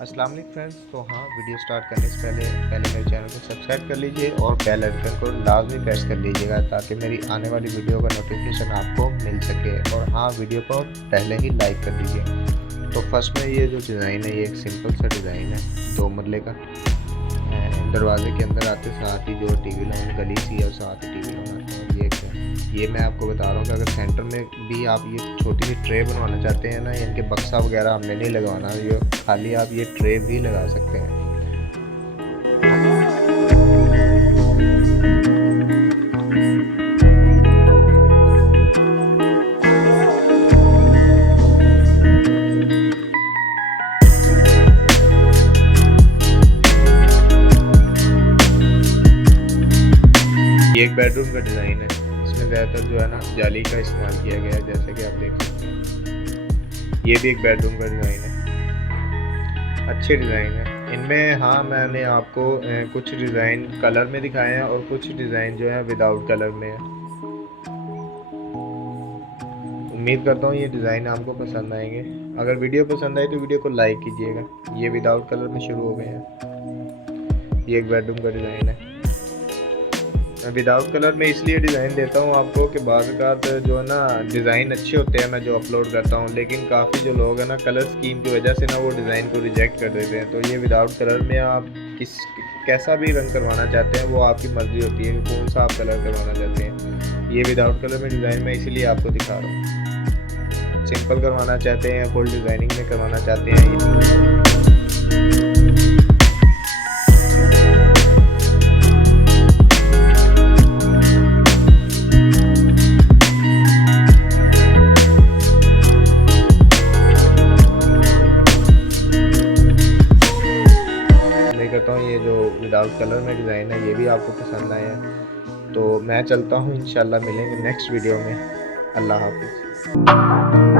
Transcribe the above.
अस्सलाम वालेकुम फ्रेंड्स। तो हाँ, वीडियो स्टार्ट करने से पहले मेरे चैनल को सब्सक्राइब कर लीजिए और बेल आइकन को लाजमी प्रेस कर लीजिएगा ताकि मेरी आने वाली वीडियो का नोटिफिकेशन आपको मिल सके। और हाँ, वीडियो को पहले ही लाइक कर दीजिए। तो फर्स्ट में ये जो डिज़ाइन है, ये एक सिंपल सा डिज़ाइन है, 2 मरले का। दरवाजे के अंदर आते साथ ही जो टीवी लॉन गली सी है, साथ ही टीवी लॉन आता है। ये मैं आपको बता रहा हूँ कि अगर सेंटर में भी आप ये छोटी सी ट्रे बनवाना चाहते हैं ना, इनके बक्सा वगैरह हमने नहीं लगवाना, ये खाली आप ये ट्रे भी लगा सकते हैं। ये एक बेडरूम का डिज़ाइन है। इसमें ज़्यादातर जो है ना जाली का इस्तेमाल किया गया है, जैसे कि आप देख सकते हैं। ये भी एक बेडरूम का डिज़ाइन है, अच्छे डिज़ाइन है इनमें। हाँ, मैंने आपको कुछ डिज़ाइन कलर में दिखाए हैं और कुछ डिज़ाइन जो है विदाउट कलर में है। उम्मीद करता हूँ ये डिज़ाइन आपको पसंद आएंगे। अगर वीडियो पसंद आए तो वीडियो को लाइक कीजिएगा। ये विदाउट कलर में शुरू हो गए हैं। ये एक बेडरूम का डिज़ाइन है। मैं विदाउट कलर में इसलिए डिज़ाइन देता हूँ आपको कि बाज़ जो है ना डिज़ाइन अच्छे होते हैं मैं जो अपलोड करता हूँ, लेकिन काफ़ी जो लोग हैं ना कलर स्कीम की वजह से ना वो डिज़ाइन को रिजेक्ट कर देते हैं। तो ये विदाउट कलर में आप कैसा भी रंग करवाना चाहते हैं वो आपकी मर्ज़ी होती है कि कौन सा आप कलर करवाना चाहते हैं। ये विदाउट कलर में डिज़ाइन मैं इसीलिए आपको दिखा रहा हूँ। सिंपल करवाना चाहते हैं या फुल डिज़ाइनिंग में करवाना चाहते हैं। करता हूँ ये जो विदाउट कलर में डिज़ाइन है ये भी आपको पसंद आया है। तो मैं चलता हूँ, इंशाल्लाह मिलेंगे नेक्स्ट वीडियो में। अल्लाह हाफिज़।